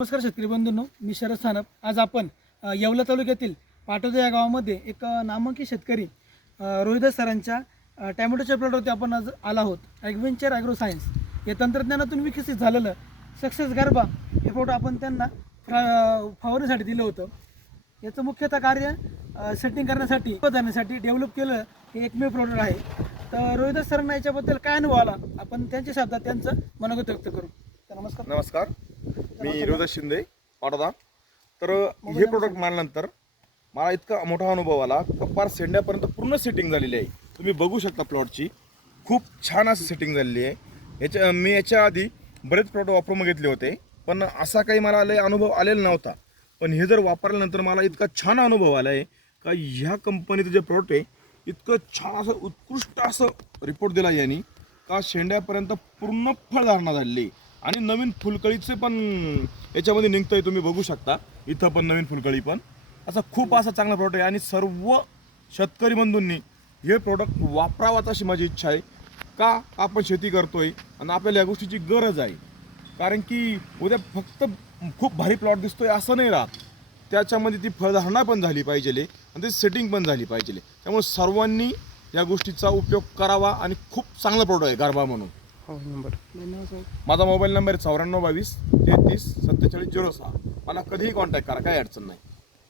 नमस्कार शेतकरी बंधूंनो, मी शरद सानप. आज आपण येवला तालुक्यातील पाटोदा या गावामध्ये एक नामांकित शेतकरी रोहिदास सरांच्या टॅमॅटोच्या प्लॉटवरती आपण आज आला आहोत. ॲग्वेंचर ॲग्रो सायन्स या तंत्रज्ञानातून विकसित झालेलं सक्सेस गर्भा हे प्लॉट आपण त्यांना फवारणीसाठी दिलं होतं. याचं मुख्यतः कार्य सेटिंग करण्यासाठी जाण्यासाठी डेव्हलप केलं हे एकमेव प्लॉट आहे. तर रोहिदास सरांना याच्याबद्दल काय अनुभव आला आपण त्यांच्या शब्दात त्यांचं मनोगत व्यक्त करू. तर नमस्कार, मी रोहिदास शिंदे पाटोदा. तर हे प्रोडक्ट मारल्यानंतर मला इतका मोठा अनुभव आला. कपार सेंड्यापर्यंत पूर्ण सेटिंग झालेली आहे. तुम्ही बघू शकता प्लॉटची खूप छान असं सेटिंग झालेली आहे. मी याच्या आधी बरेच प्लॉट वापरून घेतले होते, पण असा काही मला लय अनुभव आलेला नव्हता. पण हे जर वापरल्यानंतर मला इतका छान अनुभव आला आहे का ह्या कंपनीचं जे प्लॉट आहे इतकं छान असं उत्कृष्ट असं रिपोर्ट दिला यांनी का शेंड्यापर्यंत पूर्ण फळधारणा झालेली आणि नवीन फुलकळीचे पण याच्यामध्ये निघतंय. तुम्ही बघू शकता इथं पण नवीन फुलकळी पण असा खूप असा चांगला प्रोडक्ट आहे आणि सर्व शेतकरी बंधूंनी हे प्रोडक्ट वापरावाच अशी माझी इच्छा आहे. का आपण शेती करतोय आणि आपल्याला या गोष्टीची गरज आहे. कारण की उद्या फक्त खूप भारी प्लॉट दिसतोय असं नाही राहत, त्याच्यामध्ये ती फळधारणा पण झाली पाहिजे आणि ती सेटिंग पण झाली पाहिजे. त्यामुळे सर्वांनी या गोष्टीचा उपयोग करावा आणि खूप चांगला प्रोडक्ट आहे गारबा म्हणून. माझा मोबाईल नंबर आहे 9422 33 4706. मला कधीही कॉन्टॅक्ट करा, काही अडचण नाही.